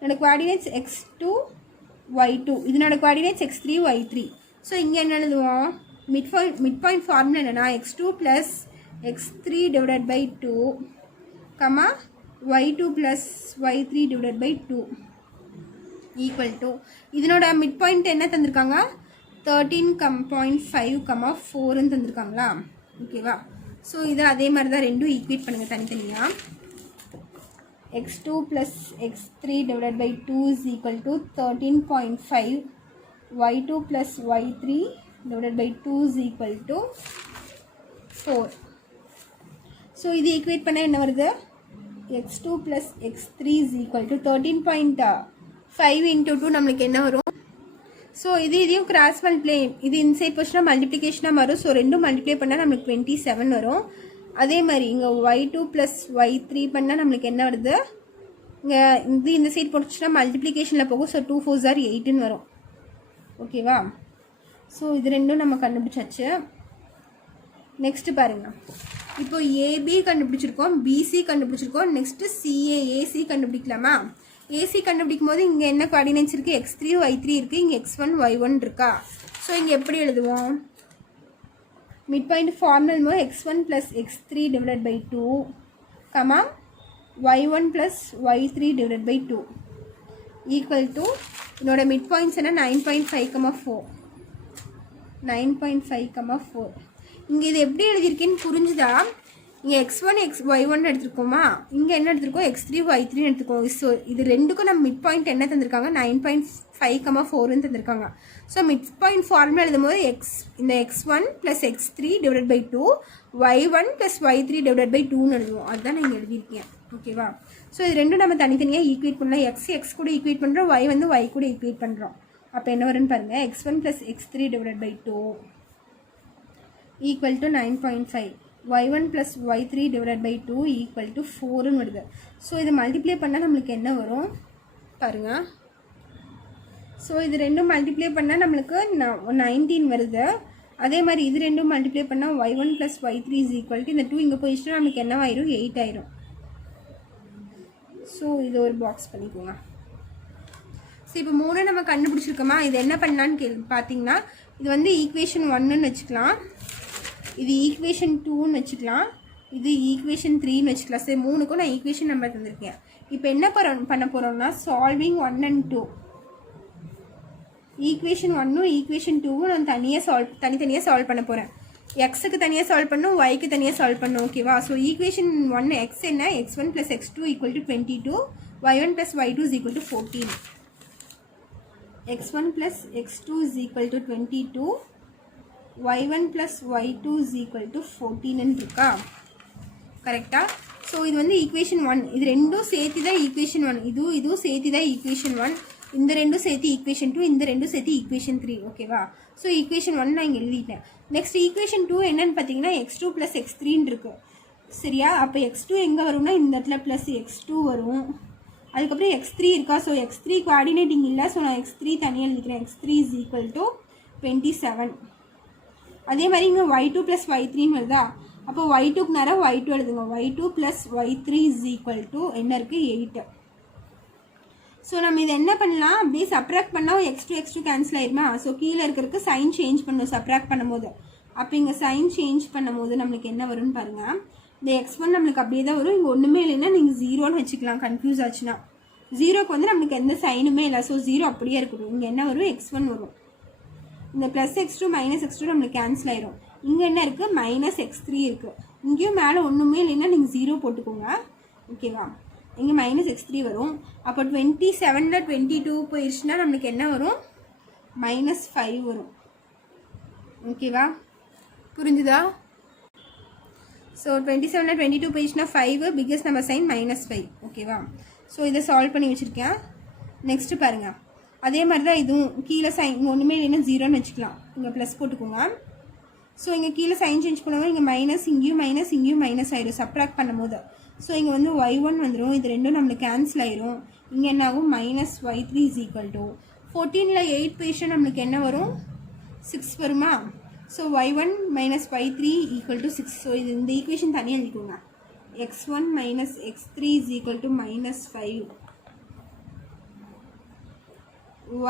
என்னோட குவாடினேட்ஸ் x2 y2, இதனோட குவாடினேட்ஸ் x3 y3. ஸோ இங்கே என்ன எழுதுவோம், மிட் பாயிண்ட் ஃபார்முலா என்னென்னா x2 + x3 divided by 2, y2 + y3 divided by 2 equal to, இதனோட மிட் பாயிண்ட் என்ன தந்திருக்காங்க, 13.5, 4ன்னு தந்திருக்காங்களா. ஓகேவா? ஸோ இதை அதே மாதிரி தான் ரெண்டும் ஈக்குவேட் பண்ணுங்கள் தனித்தனியாக. x2 + x3 divided by 2 is equal to 13.5, y2 + y3 divided by 2 is equal to 4. So இது ஈக்குவேட் பண்ண என்ன வருது, x2 + x3 is equal to 13.5 × 2 நம்மளுக்கு என்ன வரும். ஸோ இதையும் கிராஸ் மல்டிப்ளை, இது இன்சைட் போச்சுன்னா மல்டிப்ளிகேஷனாக வரும். ஸோ ரெண்டும் மல்டிப்ளை பண்ணால் நம்மளுக்கு 27 வரும். அதே மாதிரி இங்கே y2 + y3 பண்ணால் நம்மளுக்கு என்ன வருது, இங்கே இந்த சைட் போட்டுச்சுன்னா மல்டிப்ளிகேஷனில் போகும். ஸோ 2 4 are 8ன்னு வரும். ஓகேவா? ஸோ இது ரெண்டும் நம்ம கண்டுபிடிச்சாச்சு. நெக்ஸ்ட்டு பாருங்கள், இப்போ ஏபி கண்டுபிடிச்சிருக்கோம், பிசி கண்டுபிடிச்சிருக்கோம். நெக்ஸ்ட்டு சிஏ ஏசி கண்டுபிடிக்கலாமா. ஏசி கண்டுபிடிக்கும் போது இங்கே என்ன குவாடினேட்ஸ் இருக்குது, x3 y3 இருக்குது, இங்கே x1 y1 இருக்கா. ஸோ இங்கே எப்படி எழுதுவோம், மிட் பாயிண்ட் ஃபார்முலா போது x1 + x3 divided by 2, y1 + y3 divided by 2 equal to, என்னோட மிட் பாயிண்ட்ஸ் என்ன 9.5, 4. இங்கே இது எப்படி எழுதியிருக்கேன்னு புரிஞ்சுதா. இங்கே x1 y1 எடுத்துருக்கோமா, இங்கே என்ன எடுத்துருக்கோம், x3 y3 எடுத்துக்கோம். ஸோ இது ரெண்டுக்கும் நம்ம மிட் பாயிண்ட் என்ன தந்திருக்காங்க, 9.5, 4ன்னு தந்திருக்காங்க. ஸோ மிட் பாயிண்ட் ஃபார்முலா எழுதும் போது இந்த x1 + x3 divided by 2, y1 + y3 divided by 2ன்னு எழுதுவோம். அதுதான் நான் இங்கே எழுதியிருக்கேன். ஓகேவா? ஸோ இது ரெண்டும் நம்ம தனித்தனியாக ஈக்குவேட் பண்ணலாம். எக்ஸ் கூட ஈக்குவேட் பண்ணுறோம், y வந்து y கூட ஈக்குவேட் பண்ணுறோம். அப்போ என்ன வரும்னு பாருங்கள், x1 + x3 / 2 = 9.5, y1 + y3 / 2 = 4ன்னு வருது. ஸோ இதை மல்டிப்ளை பண்ணால் நம்மளுக்கு என்ன வரும் பாருங்கள். ஸோ இது ரெண்டும் மல்டிப்ளை பண்ணால் நம்மளுக்கு 19 வருது. அதே மாதிரி இது ரெண்டும் மல்டிப்ளை பண்ணால் y1 + y3 = இந்த 2 இங்கே போயிடுச்சுன்னா நமக்கு என்னவாயிரும், 8 ஆயிரும். ஸோ இது ஒரு பாக்ஸ் பண்ணிக்கோங்க. ஸோ இப்போ 3 நம்ம கண்டுபிடிச்சிருக்கோமா, இது என்ன பண்ணலான்னு பார்த்தீங்கன்னா, இது வந்து ஈக்குவேஷன் 1ன்னு வச்சுக்கலாம், இது ஈக்குவேஷன் 2ன்னு வச்சுக்கலாம், இது ஈக்குவேஷன் 3ன்னு வச்சுக்கலாம். சரி, 3க்கும் நான் ஈக்குவேஷன் நம்பர் தந்திருக்கேன். இப்போ என்ன பண்ண போகிறோம்னா, சால்விங் 1 and 2, ஈக்குவேஷன் 1ம் ஈக்குவேஷன் 2ம் நான் தனித்தனியாக சால்வ் பண்ண போகிறேன். எக்ஸுக்கு தனியாக சால்வ் பண்ணணும், ஒய்க்கு தனியாக சால்வ் பண்ணணும். ஓகேவா? ஸோ ஈக்குவேஷன் 1 எக்ஸ் என்ன, x1 + x2 = 22, y1 + y2 = 14. x1 + x2 = 22, y1 + y2 = 14 இருக்கா? கரெக்டாக? ஸோ இது வந்து ஈக்குவேஷன் 1, இது ரெண்டும் சேர்த்து தான் ஈக்குவேஷன் 1, இதுவும் சேர்த்து தான் ஈக்குவேஷன் 1, இந்த ரெண்டும் சேர்த்து ஈக்குவேஷன் 2, இந்த ரெண்டும் சேர்த்து ஈக்குவேஷன் 3. ஓகேவா? ஸோ ஈக்குவேஷன் 1 நான் இங்கே எழுதிட்டேன். நெக்ஸ்ட் ஈக்குவேஷன் 2 என்னன்னு பார்த்தீங்கன்னா, x2 + x3 இருக்கு. சரியா? அப்போ x2 எங்கே வரும்னா இந்த இடத்துல ப்ளஸ் x2 வரும். அதுக்கப்புறம் x3 இருக்கா? ஸோ x3 கோஆர்டினேட்டிங் இல்லை, ஸோ நான் x3 தனியாக எழுதிக்கிறேன். x3 = 27. அதே மாதிரி இங்கே y2 + y3 வருதா? அப்போ y2க்கு நேரம் y2 எழுதுங்க. y2 + y3 = என்ன இருக்குது, 8. ஸோ நம்ம இதை என்ன பண்ணலாம், அப்படியே சப்ராக்ட் பண்ணால் x2 கேன்சல் ஆயிருமா? ஸோ கீழே இருக்கிறதுக்கு சைன் சேஞ்ச் பண்ணணும் சப்ராக்ட் பண்ணும்போது. அப்போ இங்கே சைன் சேஞ்ச் பண்ணும்போது நம்மளுக்கு என்ன வரும்னு பாருங்கள். இந்த x1 நம்மளுக்கு அப்படியே தான் வரும். இங்கே ஒன்றுமே இல்லைன்னா நீங்கள் 0ன்னு வச்சுக்கலாம், கன்ஃபியூஸ் ஆச்சுன்னா. 0க்கு வந்து நம்மளுக்கு எந்த சைனுமே இல்லை, ஸோ 0 அப்படியே இருக்கட்டும். இங்கே என்ன வரும், x1 வரும். இந்த ப்ளஸ் x2 மைனஸ் x2 நம்மளுக்கு கேன்சல் ஆயிரும். இங்கே என்ன இருக்குது, மைனஸ் x3 இருக்குது. இங்கேயும் மேலே ஒன்றுமே இல்லைன்னா நீங்கள் 0 போட்டுக்கோங்க. ஓகேவா? இங்கே மைனஸ் x3 வரும். அப்போ 27ல் 22 போயிடுச்சுன்னா நம்மளுக்கு என்ன வரும், -5 வரும். ஓகேவா? புரிஞ்சுதா? ஸோ 27ல் 22 போயிடுச்சுன்னா 5, பிக்கஸ்ட் நம்பர் சைன் -5. ஓகேவா? ஸோ இதை சால்வ் பண்ணி வச்சுருக்கேன். நெக்ஸ்ட்டு பாருங்கள், அதே மாதிரி தான் இதுவும் கீழே சைன் ஒன்றுமே இல்லைன்னா 0ன்னு வச்சுக்கலாம். இங்கே ப்ளஸ் போட்டுக்கோங்க. ஸோ இங்கே கீழே சைன் சேஞ்ச் பண்ணுவோம். இங்கே மைனஸ், இங்கேயும் மைனஸ் ஆயிடும் சப்ராக்ட் பண்ணும்போது. ஸோ இங்கே வந்து y1 வந்துடும். இது ரெண்டும் நம்மளுக்கு கேன்சல் ஆயிரும். இங்கே என்ன ஆகும், -y3 = 14ல் 8 போயிடுச்சுன்னா நம்மளுக்கு என்ன வரும், 6 வருமா? So y1 - y3 = 6. ஸோ இது இந்த ஈக்குவேஷன் தனியாக எழுதிக்கோங்க. x1 - x3 = -5,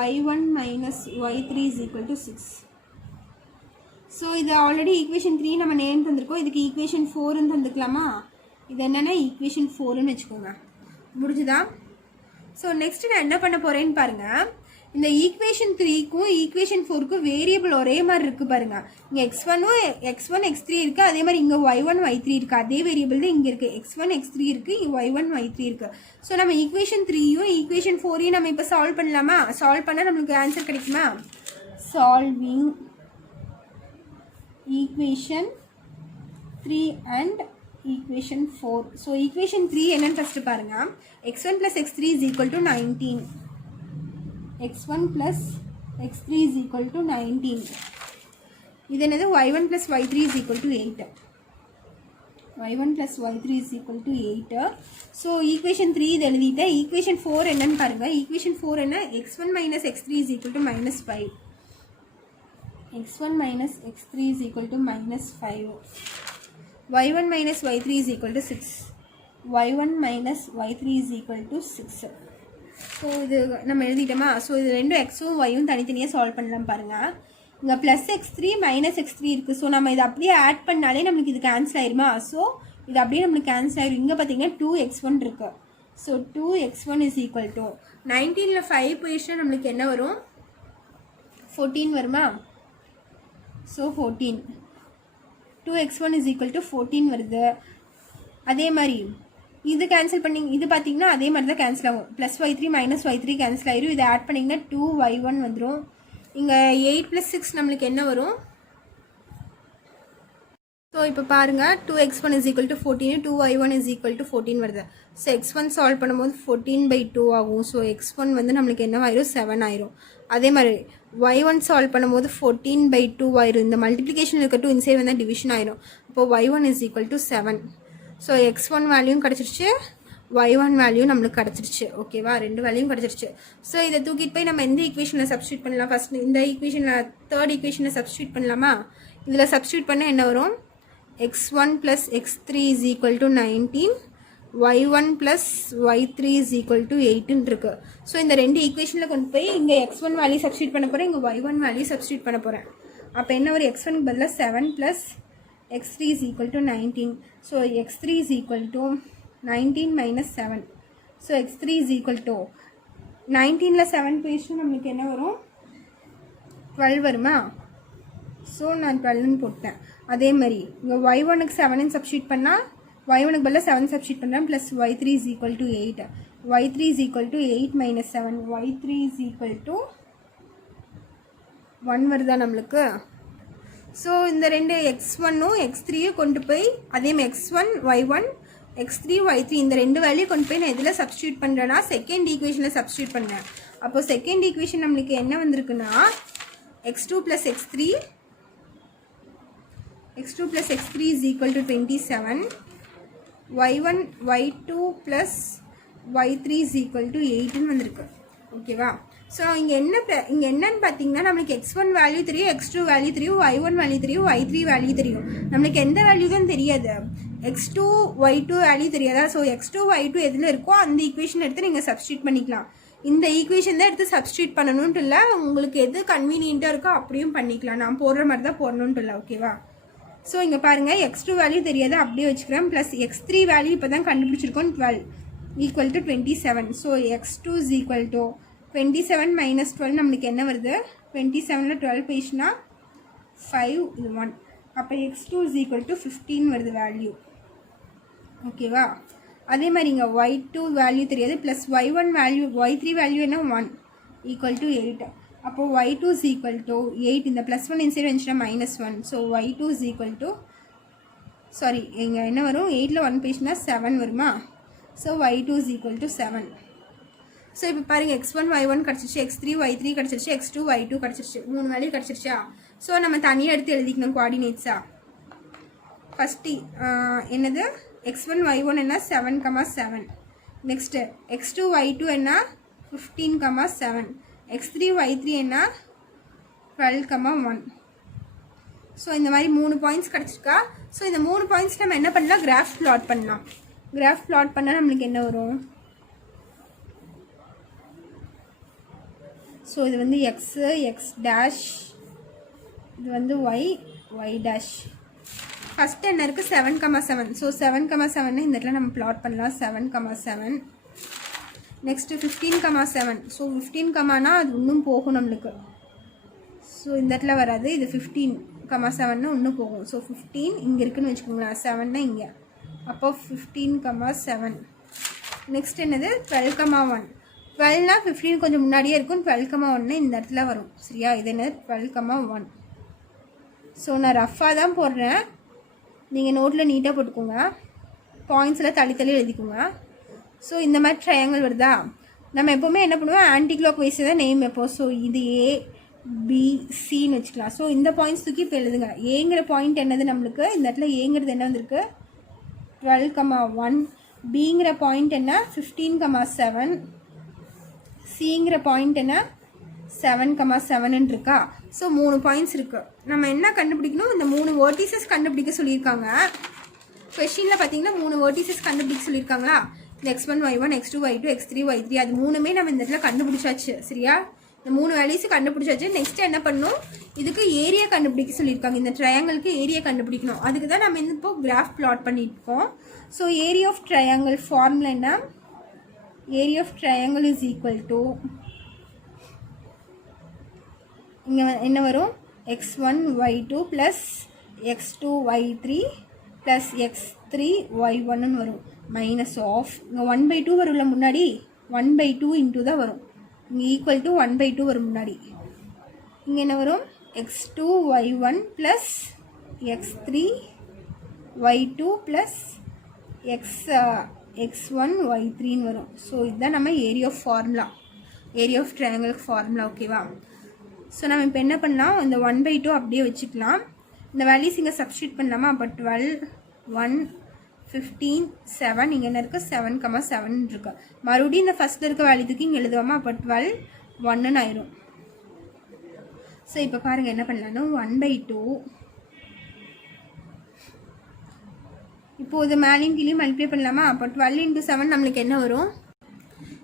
y1 - y3 = 6. So இது ஆல்ரெடி ஈக்குவேஷன் 3 நம்ம நேம் தந்திருக்கோம். இதுக்கு ஈக்குவேஷன் 4ன்னு தந்துக்கலாமா? இது என்னென்னா ஈக்குவேஷன் 4ன்னு வச்சுக்கோங்க. முடிஞ்சுதா? ஸோ நெக்ஸ்ட்டு நான் என்ன பண்ண போகிறேன்னு பாருங்கள். இந்த ஈக்குவேஷன் 3க்கும் ஈக்குவேஷன் 4க்கும் வேரியபிள் ஒரே மாதிரி இருக்குது பாருங்கள். இங்கே x1 x3 இருக்குது. அதே மாதிரி இங்கே y1 y3 இருக்குது. அதே வேரியபிள் தான் இங்கே இருக்குது. x1 x3 இருக்குது, இங்கே y1 y3 இருக்குது. ஸோ நம்ம ஈக்குவேஷன் 3யும் ஈக்குவேஷன் 4யும் நம்ம இப்போ சால்வ் பண்ணலாமா? சால்வ் பண்ணால் நம்மளுக்கு ஆன்சர் கிடைக்குமா? Solving equation 3 and equation 4. So equation 3 என்னன்னு ஃபர்ஸ்ட் பாருங்க. x1 + x3 = 19. x1 + x3 = 19. இது என்னது, y1 + y3 = 8. y1 + y3 = 8. So equation 3 இது எழுதிட்டேன். ஈக்குவேஷன் 4 என்னன்னு பாருங்க. ஈக்குவேஷன் 4 என்ன, x1 - x3 = -5. x1 - x3 = -5. y1 - y3 = 6. y1 - y3 = 6. So இது நம்ம எழுதிட்டோமா? ஸோ இது ரெண்டும் எக்ஸும் ஒய்யும் தனித்தனியாக சால்வ் பண்ணலாம் பாருங்கள். இங்கே ப்ளஸ் x3 -x3 இருக்குது. ஸோ நம்ம இதை அப்படியே ஆட் பண்ணாலே நம்மளுக்கு இது கேன்சல் ஆயிருமா? ஸோ இது அப்படியே நம்மளுக்கு கேன்சல் ஆயிரும். இங்கே பார்த்தீங்கன்னா 2x1 இருக்குது. ஸோ 2x1 = 19ல் 5 போயிடுச்சுன்னா நம்மளுக்கு என்ன வரும், 14 வருமா? ஸோ 14, 2x1 = 14 வருது. அதே மாதிரி இது கேன்சல் பண்ணி இது பார்த்தீங்கன்னா அதே மாதிரி தான் கேன்சல் ஆகும். ப்ளஸ் y3 - y3 கேன்சல் ஆயிரும். இதை ஆட் பண்ணிங்கன்னா 2y1 வந்துடும். இங்கே 8 + 6 நம்மளுக்கு என்ன வரும்? ஸோ இப்போ பாருங்கள் 2x1 is equal to 14, 2y1 is equal to 14 வருது. ஸோ x1 சால்வ் பண்ணும்போது 14/2 ஆகும். ஸோ x1 வந்து நம்மளுக்கு என்னவாயிரும் 7 ஆயிரும். அதே மாதிரி y1 சால்வ் பண்ணும்போது 14/2 ஆயிரும். இந்த மல்டிப்ளிகேஷன் இருக்க 2 இன்சைட் வந்து டிவிஷன் ஆயிரும். அப்போது y1 is equal to 7. So x1 வேல்யூவும் கிடச்சிருச்சு, y1 வேல்யூ நம்மளுக்கு கிடச்சிருச்சு. ஓகேவா, ரெண்டு வேல்யூவும் கிடச்சிருச்சு. ஸோ இதை தூக்கிட்டு போய் நம்ம எந்த ஈக்குவேஷனில் சப்ஸ்டியூட் பண்ணலாம்? ஃபஸ்ட் இந்த ஈக்குவேஷனில் தேர்ட் ஈக்குவேஷனில் சப்ஸ்டியூட் பண்ணலாமா? இதில் சப்ஸ்டியூட் பண்ணால் என்ன வரும்? x1 plus x3 is equal to 19, y1 plus y3 is equal to 8 இருக்கு. ஸோ இந்த ரெண்டு ஈக்குவேஷனில் கொண்டு போய் இங்கே x1 வேல்யூ சப்ஸ்டியூட் பண்ண போகிறேன், இங்கே y1 வேல்யூ சப்ஸ்டியூட் பண்ண போகிறேன். அப்போ என்ன ஒரு x1 பதிலாக 7 plus x3 is equal to 19. So x3 is equal to 19 minus 7. So x3 is equal to 19ல் 7 போயிடுச்சுன்னா நம்மளுக்கு என்ன வரும்? 12 வருமா? ஸோ நான் 12ன்னு போட்டேன். அதே மாதிரி இங்கே y1க்கு 7ன்னு சப்ஸ்டியூட் பண்ணால் y1க்கு பதிலாக 7 சப்ஸ்டியூட் பண்ணுறேன், plus y3 is equal to 8. y3 is equal to 8 minus 7. y3 is equal to 1 வருதா நம்மளுக்கு? ஸோ இந்த ரெண்டு x1ம் x3யும் கொண்டு போய் அதே மாதிரி x1 y1 x3 y3 இந்த ரெண்டு வேல்யூ கொண்டு போய் நான் இதில் சப்ஸ்டியூட் பண்ணுறேன்னா செகண்ட் ஈக்குவேஷனில் சப்ஸ்டியூட் பண்ணேன். அப்போது செகண்ட் ஈக்குவேஷன் நம்மளுக்கு என்ன வந்திருக்குன்னா x2 plus x3 is equal to 27, y1 y2 plus y3 is equal to 8ன்னு வந்திருக்கு. ஓகேவா, ஸோ இங்கே என்னன்னு பார்த்தீங்கன்னா நம்மளுக்கு x1 வேல்யூ தெரியும், x2 வேல்யூ தெரியும், y1 வேல்யூ தெரியும், y3 வேல்யூ தெரியும். நம்மளுக்கு எந்த வேல்யூ தான் தெரியாது? x2 y2 வேல்யூ தெரியாதா? ஸோ x2 y2 எதில் இருக்கோ அந்த ஈக்குவேஷன் எடுத்து நீங்கள் சப்ஸ்டியூட் பண்ணிக்கலாம். இந்த ஈக்குவேஷன் தான் எடுத்து சப்ஸ்டியூட் பண்ணணுன்ட்டு இல்லை, உங்களுக்கு எது கன்வீனியண்ட்டாக இருக்கோ அப்படியும் பண்ணிக்கலாம். நான் போடுற மாதிரி தான் போடணுன்ட்டு இல்லை. ஓகேவா, ஸோ இங்கே பாருங்கள் x2 வேல்யூ தெரியாது அப்படியே வச்சுக்கிறேன், ப்ளஸ் x3 வேல்யூ இப்போ தான் கண்டுபிடிச்சிருக்கோம் 12 equal to 27. So x2 is equal to 27 minus 12 நம்மளுக்கு என்ன வருது? 27ல் 12 போயிடுச்சுன்னா 5 இது 1. அப்போ x2 is equal to 15 வருது வேல்யூ. ஓகேவா, அதே மாதிரி இங்கே y2 வேல்யூ தெரியாது, plus y1 value y3 value என்ன 1 ஈக்குவல் டு 8. அப்போது y2 is equal to 8. இந்த ப்ளஸ் 1 இன்சைட் வந்துச்சுன்னா -1. So y2 is equal to sorry இங்கே என்ன வரும்? 8ல் 1 போயிடுச்சுன்னா 7 வருமா? So y2 is equal to 7. So இப்போ பாருங்கள் x1 y1 கிடச்சிருச்சு, x3 y3 கிடச்சிருச்சு, x2 y2 கிடச்சிருச்சு, 3 வேல்யூ கிடச்சிருச்சா? ஸோ நம்ம தனியாக எடுத்து எழுதிக்கணும் கோஆர்டினேட்ஸா. ஃபஸ்ட்டு என்னது? x1 y1 என்ன 7,7. நெக்ஸ்ட்டு x2 y2 என்ன 15,7. x3 y3 என்ன 12,1. ஸோ இந்த மாதிரி 3 பாயிண்ட்ஸ் கிடச்சிருக்கா? ஸோ இந்த 3 பாயிண்ட்ஸ் நம்ம என்ன பண்ணலாம்? கிராஃப் பிளாட் பண்ணலாம். கிராஃப் பிளாட் பண்ணால் நம்மளுக்கு என்ன வரும்? ஸோ இது வந்து எக்ஸு, எக்ஸ் டேஷ், இது வந்து ஒய், ஒய் டேஷ். ஃபஸ்ட்டு என்ன இருக்குது? 7,7. ஸோ 7,7 இந்த இடத்துல நம்ம பிளாட் பண்ணலாம். 7,7. நெக்ஸ்ட்டு 15,7. ஸோ 15, அது இன்னும் போகும் நம்மளுக்கு. ஸோ இந்த இடத்துல வராது, இது 15,7 இன்னும் போகும். ஸோ 15 இங்கே இருக்குதுன்னு வச்சுக்கோங்களேன், 7னா இங்கே. அப்போ 15,7. நெக்ஸ்ட் என்னது? 12,1. 12னா 15 கொஞ்சம் முன்னாடியே இருக்கும், 12,1 இந்த இடத்துல வரும். சரியா, இது என்ன? 12,1. ஸோ நான் ரஃபாக தான் போடுறேன், நீங்கள் நோட்டில் நீட்டாக போட்டுக்கோங்க, பாயிண்ட்ஸில் தள்ளி தள்ளி எழுதிக்கோங்க. ஸோ இந்த மாதிரி ட்ரையாங்கிள் வருதா? நம்ம எப்போவுமே என்ன பண்ணுவோம்? ஆன்டி கிளாக் வைஸ் தான் நேம் வைப்போம். ஸோ இது ஏ பி சின்னு வச்சுக்கலாம். ஸோ இந்த பாயிண்ட்ஸ் தூக்கி இப்போ எழுதுங்க. ஏங்கிற பாயிண்ட் என்னது நம்மளுக்கு? இந்த இடத்துல ஏங்கிறது என்ன வந்திருக்கு? 12,1. பிங்கிற பாயிண்ட் என்ன? 15,7. சிங்கிற பாயிண்ட் என்ன? 7,7 இருக்கா? ஸோ 3 பாயிண்ட்ஸ் இருக்குது. நம்ம என்ன கண்டுபிடிக்கணும்? இந்த 3 வேர்ட்டிசஸ் கண்டுபிடிக்க சொல்லியிருக்காங்க. கொஷினில் பார்த்தீங்கன்னா 3 வேர்ட்டிசஸ் கண்டுபிடிக்க சொல்லியிருக்காங்களா? இந்த x1 y1 x2 y2 x3 y3 அது 3மே நம்ம இந்த இடத்துல கண்டுபிடிச்சாச்சு. சரியா, இந்த 3 வேல்யூஸு கண்டுபிடிச்சாச்சு. நெக்ஸ்ட் என்ன பண்ணணும்? இதுக்கு ஏரியா கண்டுபிடிக்க சொல்லியிருக்காங்க. இந்த ட்ரையாங்கிளுக்கு ஏரியா கண்டுபிடிக்கணும். அதுக்கு தான் நம்ம இப்போ கிராஃப் பிளாட் பண்ணியிருக்கோம். So area of triangle formula என்ன? Area of triangle is equal to இங்கே என்ன வரும்? x1 y2 plus x2 y3 plus x3 y1 வரும், மைனஸ் ஆஃப் இங்கே 1/2 வரும்ல முன்னாடி, 1/2 இன்ட்டு தான் வரும். இங்கே ஈக்குவல் டு 1/2 வரும் முன்னாடி. இங்கே என்ன வரும்? x2 y1 plus x3 y2 plus x1 y3ன்னு வரும். ஸோ இதுதான் நம்ம area of formula, area of ட்ரையாங்கிளுக்கு ஃபார்முலா. ஓகேவா? ஸோ நம்ம இப்போ என்ன பண்ணலாம், இந்த 1/2 அப்படியே வச்சுக்கலாம். இந்த வேல்யூஸ் இங்கே சப்ஸ்டியூட் பண்ணலாமா? அப்போ 12 1 15 7 இங்கே என்ன இருக்குது 7,7 இருக்கு. மறுபடியும் இந்த ஃபஸ்ட்டில் இருக்க வேல்யூக்கு இங்கே எழுதுவோமா? அப்போ 12 1ன்னு ஆயிரும். ஸோ இப்போ பாருங்கள் என்ன பண்ணலான்னா 1/2 இப்போது மேலேயும் கீழே மல்டிப்ளை பண்ணலாமா? அப்போ 12 × 7 நம்மளுக்கு என்ன வரும்?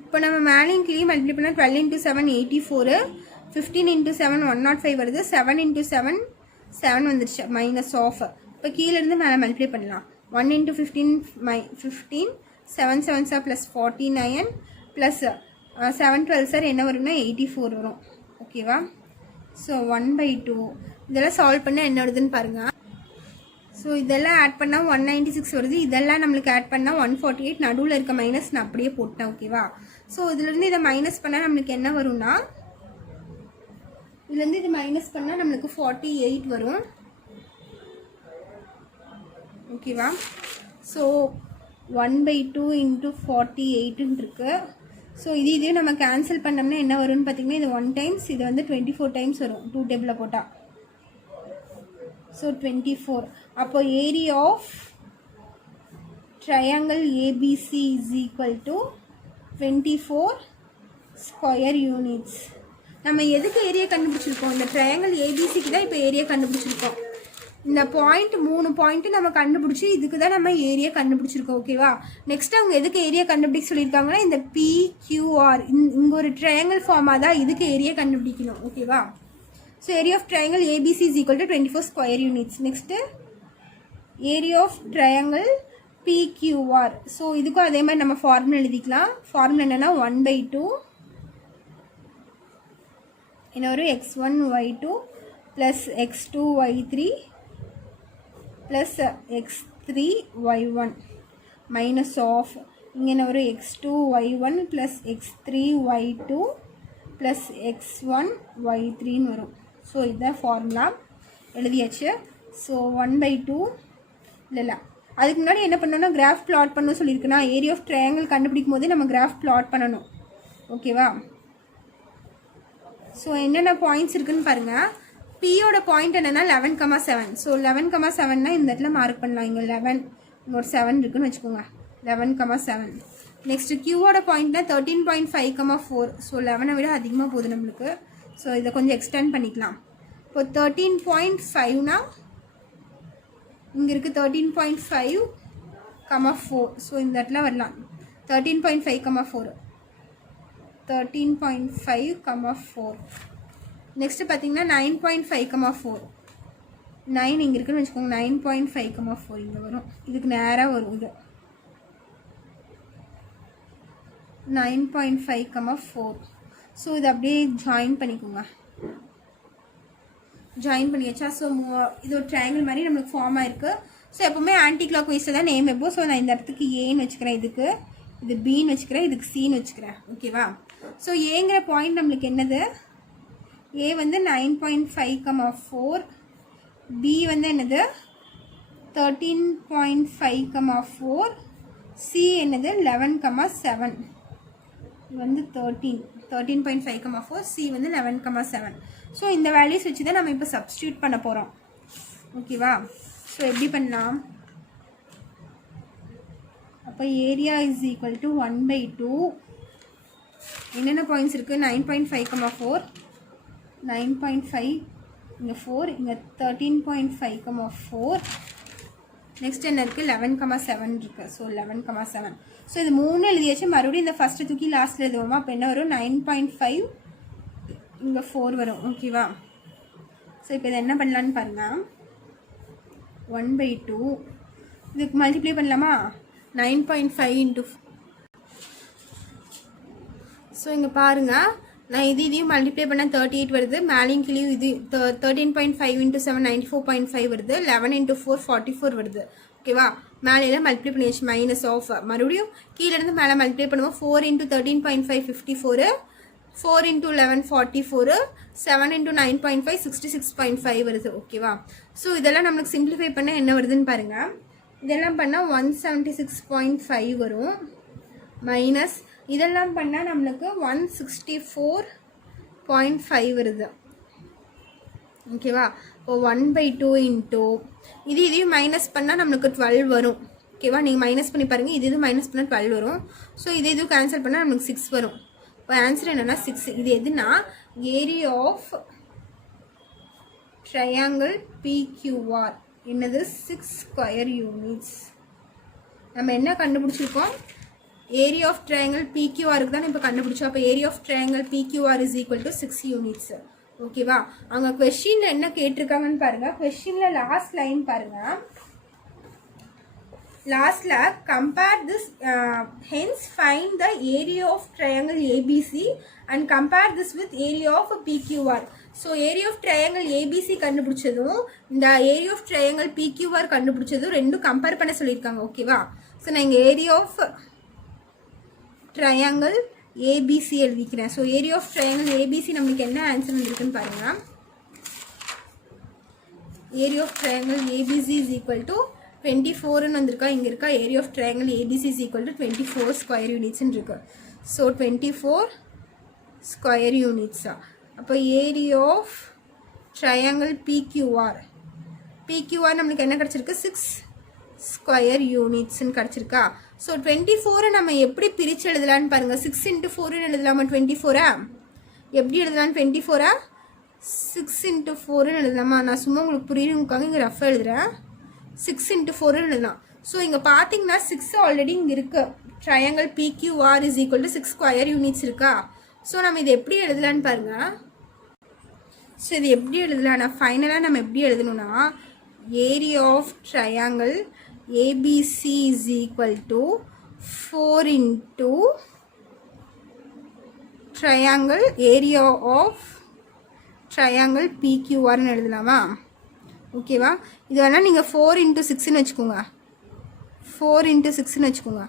இப்போ நம்ம மேலேயும் கீழே மல்டிப்ளை பண்ணால் 12 × 7 84, 15 × 7 105 வருது, 7 × 7 7 வந்துருச்சு மைனஸ் ஆஃப். இப்போ கீழேருந்து மேலே மல்டிப்ளை பண்ணலாம். 1 × 15 15 7 7s ப்ளஸ் 49 ப்ளஸ் 7 12s என்ன வரும்னா 84 வரும். ஓகேவா? ஸோ 1/2 இதெல்லாம் சால்வ் பண்ணால் என்ன வருதுன்னு பாருங்கள். ஸோ இதெல்லாம் ஆட் பண்ணால் 196 வருது. இதெல்லாம் நம்மளுக்கு ஆட் பண்ணால் 148. நடுவில் இருக்க மைனஸ் நான் அப்படியே போட்டேன். ஓகேவா? ஸோ இதுலேருந்து இதை மைனஸ் பண்ணால் நம்மளுக்கு என்ன வரும்னா, இதுலேருந்து இது மைனஸ் பண்ணால் நம்மளுக்கு 48 வரும். ஓகேவா? ஸோ 1/2 × 48ன்னு இருக்குது. ஸோ இதையும் நம்ம கேன்சல் பண்ணோம்னா என்ன வரும்னு பார்த்தீங்கன்னா, இது 1 டைம்ஸ், இது வந்து 24 டைம்ஸ் வரும் 2 டேபிளில் போட்டால். ஸோ 24. அப்போ area of triangle ABC is equal to 24 square units. நம்ம எதுக்கு ஏரியா கண்டுபிடிச்சிருக்கோம்? இந்த ட்ரையாங்கிள் ஏபிசிக்கு தான் இப்போ ஏரியா கண்டுபிடிச்சிருக்கோம். இந்த பாயிண்ட் 3 பாயிண்ட் நம்ம கண்டுபிடிச்சி இதுக்கு தான் நம்ம ஏரியா கண்டுபிடிச்சிருக்கோம். ஓகேவா? நெக்ஸ்ட் அவங்க எதுக்கு ஏரியா கண்டுபிடிக்க சொல்லியிருக்காங்கன்னா, இந்த PQR இங்கே ஒரு ட்ரையாங்கிள் ஃபார்மாக தான் இதுக்கு ஏரியா கண்டுபிடிக்கணும். ஓகேவா? So area of triangle ABC is equal to 24 square units. Next area of triangle PQR. So இதுக்கும் அதே மாதிரி நம்ம ஃபார்முலா எழுதிக்கலாம். ஃபார்முலா என்னென்னா 1/2 என்ன ஒரு x1 y2 plus x2 y3 plus x3 y1 minus of இங்கே என்ன ஒரு x2 y1 plus x3 y2 plus x1 y3ன்னு வரும். ஸோ இதுதான் ஃபார்முலா எழுதியாச்சு. ஸோ 1/2 இல்லை அதுக்கு முன்னாடி என்ன பண்ணணும்னா கிராஃப் பிளாட் பண்ணணும் சொல்லியிருக்குன்னா, ஏரியா ஆஃப் ட்ரையாங்கிள் கண்டுபிடிக்கும் போதே நம்ம கிராஃப் பிளாட் பண்ணணும். ஓகேவா? ஸோ என்னென்ன பாயிண்ட்ஸ் இருக்குன்னு பாருங்கள். பியோட பாயிண்ட் என்னென்னா 11,7. ஸோ 11,7னா இந்த இடத்துல மார்க் பண்ணலாம். இங்கே 11 இங்கே ஒரு 7 இருக்குன்னு வச்சுக்கோங்க. 11,7. நெக்ஸ்ட்டு கியூவோட பாயிண்ட்னா 13.5,4. ஸோ 11 விட அதிகமாக போகுது நம்மளுக்கு. ஸோ இதை கொஞ்சம் எக்ஸ்டெண்ட் பண்ணிக்கலாம். இப்போ 13.5னா இங்கே இருக்குது 13.5,4. ஸோ இந்த இடத்துல வரலாம் 13.5,4 13.5,4. நெக்ஸ்ட்டு பார்த்தீங்கன்னா 9.5,4 9 இங்கே இருக்குன்னு வச்சுக்கோங்க. 9.5,4 இங்கே வரும். இதுக்கு நேராக வரும். இது 9.5,4. ஸோ இது அப்படியே ஜாயின் பண்ணிக்கோங்க. ஜாயின் பண்ணியாச்சா? ஸோ இது ஒரு ட்ரையாங்கிள் மாதிரி நம்மளுக்கு ஃபார்ம் ஆயிருக்கு. ஸோ எப்போவுமே ஆன்டி கிளாக் வைஸில் தான் நேம் எப்போ. ஸோ நான் இந்த இடத்துக்கு ஏன்னு வச்சுக்கிறேன், இதுக்கு இது பின்னு வச்சுக்கிறேன், இதுக்கு சின்னு வச்சுக்கிறேன். ஓகேவா? ஸோ ஏங்கிற பாயிண்ட் நம்மளுக்கு என்னது? ஏ வந்து 9.5,4, பி வந்து என்னது 13.5,4, சி என்னது 11,7 வந்து 13.5,4, சி வந்து 11,7. ஸோ இந்த வேல்யூஸ் வச்சு தான் நம்ம இப்போ சப்ஸ்டியூட் பண்ண போகிறோம். ஓகேவா? ஸோ எப்படி பண்ணலாம்? அப்போ ஏரியா இஸ் ஈக்குவல் டு 1/2 என்னென்ன பாயிண்ட்ஸ் இருக்குது? 9.5,4 9.5 இங்கே 4 இங்கே 13.5,4 நெக்ஸ்ட் என்ன இருக்குது 11,7 இருக்குது. ஸோ 11,7. ஸோ இது 3 எழுதியாச்சு. மறுபடியும் இந்த ஃபஸ்ட்டு தூக்கி லாஸ்ட்டில் எழுதுவோமா? அப்போ என்ன வரும் 9.5 இங்கே 4 வரும். ஓகேவா? ஸோ இப்போ இதை என்ன பண்ணலான்னு பாருங்கள். 1/2 இதுக்கு மல்டிப்ளை பண்ணலாமா? 9.5 × ஸோ இங்கே பாருங்கள், நான் இதையும் மல்டிப்ளை பண்ணால் 38 வருது. மேலேயும் கீழேயும் இது 13.5 × 7 94.5 வருது. 11 × 4 44 வருது. ஓகேவா? மேலேலாம் மல்டிப்ளை பண்ணியாச்சு மைனஸ் ஆஃப். மறுபடியும் கீழேருந்து மேலே மல்டிப்ளை பண்ணுவோம். 4 × 13.5 54, 4 × 11 44, 7 × 9.5 66.5 வருது. ஓகேவா? ஸோ இதெல்லாம் நம்மளுக்கு சிம்பிளிஃபை பண்ண என்ன வருதுன்னு பாருங்கள். இதெல்லாம் பண்ணால் 176.5 வரும். மைனஸ் இதெல்லாம் பண்ணால் நம்மளுக்கு 164.5 வருது. ஓகேவா? இப்போ 1/2 இன்ட்டு இதையும் மைனஸ் பண்ணால் நம்மளுக்கு 12 வரும். ஓகேவா? நீங்கள் மைனஸ் பண்ணி பாருங்கள். இது மைனஸ் பண்ணால் 12 வரும். ஸோ இது கேன்சல் பண்ணால் நம்மளுக்கு 6 வரும். இப்போ ஆன்சர் என்னென்னா 6. இது எதுனா ஏரியா ஆஃப் ட்ரையாங்கிள் PQR என்னது 6 ஸ்கொயர் யூனிட்ஸ். நம்ம என்ன கண்டுபிடிச்சிருக்கோம்? ஏரியா ஆஃப் ட்ரையாங்கிள் PQRக்கு தான் இப்போ கண்டுபிடிச்சோம். அப்போ area of triangle PQR is equal to 6 units. ஓகேவா? அவங்க கொஸ்டினில் என்ன கேட்டிருக்காங்கன்னு பாருங்கள். கொஸ்டினில் லாஸ்ட் லைன் பாருங்கள். லாஸ்ட்ல compare this hence find the area of triangle ABC and compare this with area of PQR. so area of triangle ABC கண்டுபிடிச்சதும் இந்த area of triangle PQR கண்டுபிடிச்சதும் ரெண்டும் கம்பேர் பண்ண சொல்லியிருக்காங்க. ஓகேவா? ஸோ நான் இங்கே area of triangle ABC எழுதிக்கிறேன். So area of triangle ABC நம்மளுக்கு என்ன ஆன்சர் வந்துருக்குன்னு பாருங்க. area of triangle ABC is equal to 24 வந்திருக்கா. இங்கே இருக்கா area of triangle ABC is equal to 24 square யூனிட்ஸ்ன்னு இருக்கு. ஸோ 24 ஸ்கொயர் யூனிட்ஸா. அப்போ ஏரியா ஆஃப் ட்ரையாங்கிள் PQR நம்மளுக்கு என்ன கிடச்சிருக்கு? 6 ஸ்கொயர் யூனிட்ஸ்ன்னு கிடச்சிருக்கா. ஸோ 24 நம்ம எப்படி பிரித்து எழுதலான்னு பாருங்கள். 6 × 4 எழுதலாமா? 24 எப்படி எழுதலான்னு? 24 6 × 4 எழுதலாமா? நான் சும்மா உங்களுக்கு புரியுறதுக்காக இங்கே ரஃபாக எழுதுகிறேன். 6 × 4 எழுதலாம். ஸோ இங்கே பார்த்தீங்கன்னா 6 ஆல்ரெடி இங்கே இருக்குது. Triangle PQR is equal to 6 square units இருக்கா. ஸோ நம்ம இது எப்படி எழுதலான்னு பாருங்கள். ஸோ இது எப்படி எழுதலாம்னா ஃபைனலாக நம்ம எப்படி எழுதணும்னா area of triangle ABC is equal to 4 into triangle area of triangle PQRன்னு எழுதலாமா? ஓகேவா? இது வேணால் நீங்கள் 4 × 6ன்னு வச்சுக்கோங்க. 4 × 6ன்னு வச்சுக்கோங்க.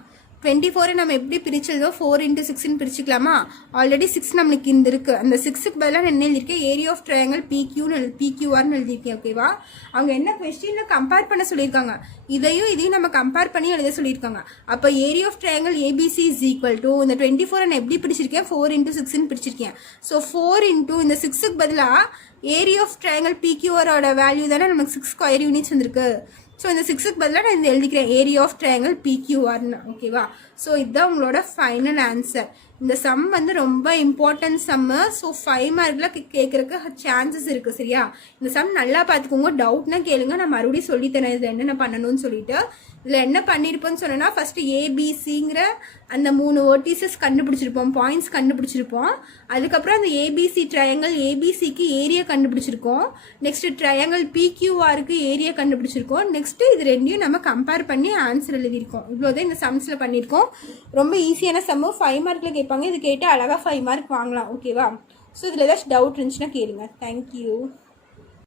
24 நம்ம எப்படி பிரிச்சதோ 4 × 6ன்னு பிரிச்சுக்கலாமா? ஆல்ரெடி 6 நம்மளுக்கு இந்த இருக்குது. அந்த 6க்கு பதிலாக என்ன எழுதியிருக்கேன்? ஏரியா ஆஃப் ட்ரையாங்கிள் PQRன்னு எழுதியிருக்கேன். ஓகேவா? அவங்க என்ன கொஸ்டினில் கம்பேர் பண்ண சொல்லியிருக்காங்க. இதையும் நம்ம கம்பேர் பண்ணி எழுத சொல்லியிருக்காங்க. அப்போ area of triangle ABC is equal to இந்த 24 நான் எப்படி பிரிச்சிருக்கேன்? 4 × 6ன்னு பிரிச்சிருக்கேன். ஸோ 4 × இந்த 6க்கு பதிலாக ஏரியா ஆஃப் ட்ரையாங்கிள் PQRோட வேல்யூ தானே நமக்கு 6 ஸ்கொயர் யூனிட்ஸ் வந்துருக்கு. ஸோ இந்த 6க்கு பதிலாக நான் இந்த எழுதிக்கிறேன் ஏரியா ஆஃப் ட்ரையாங்கிள் PQRன்னு. ஓகேவா? ஸோ இதுதான் உங்களோட ஃபைனல் ஆன்சர். இந்த சம் வந்து ரொம்ப இம்பார்ட்டன்ட் சம்மு. ஸோ 5 மார்க்கில் கேட்குறக்கு சான்சஸ் இருக்குது. சரியா? இந்த சம் நல்லா பார்த்துக்கோங்க. டவுட்னா கேளுங்க, நான் மறுபடியும் சொல்லித்தரேன் இதில் என்னென்ன பண்ணணும்னு சொல்லிட்டு. இதில் என்ன பண்ணியிருப்போன்னு சொன்னேன்னா ஃபஸ்ட்டு ABCங்கிற அந்த 3 வெர்டிசஸ் கண்டுபிடிச்சிருப்போம், பாயிண்ட்ஸ் கண்டுபிடிச்சிருப்போம். அதுக்கப்புறம் அந்த ABC ட்ரையாங்கிள் ABCக்கு ஏரியா கண்டுபிடிச்சிருக்கோம். நெக்ஸ்ட் ட்ரையாங்கிள் PQRக்கு ஏரியா கண்டுபிடிச்சிருக்கோம். நெக்ஸ்ட்டு இது ரெண்டையும் நம்ம கம்பேர் பண்ணி ஆன்சர் எழுதியிருக்கோம். இவ்வளோதான் இந்த சம்ஸில் பண்ணியிருக்கோம். ரொம்ப ஈஸியான சம்மு. 5 மார்க்கில் கேட்பாங்க. இது கேட்டால் அழகாக 5 மார்க் வாங்கலாம். ஓகேவா? ஸோ இதில் ஏதாச்சும் டவுட் இருந்துச்சுன்னா கேளுங்க. தேங்க்யூ.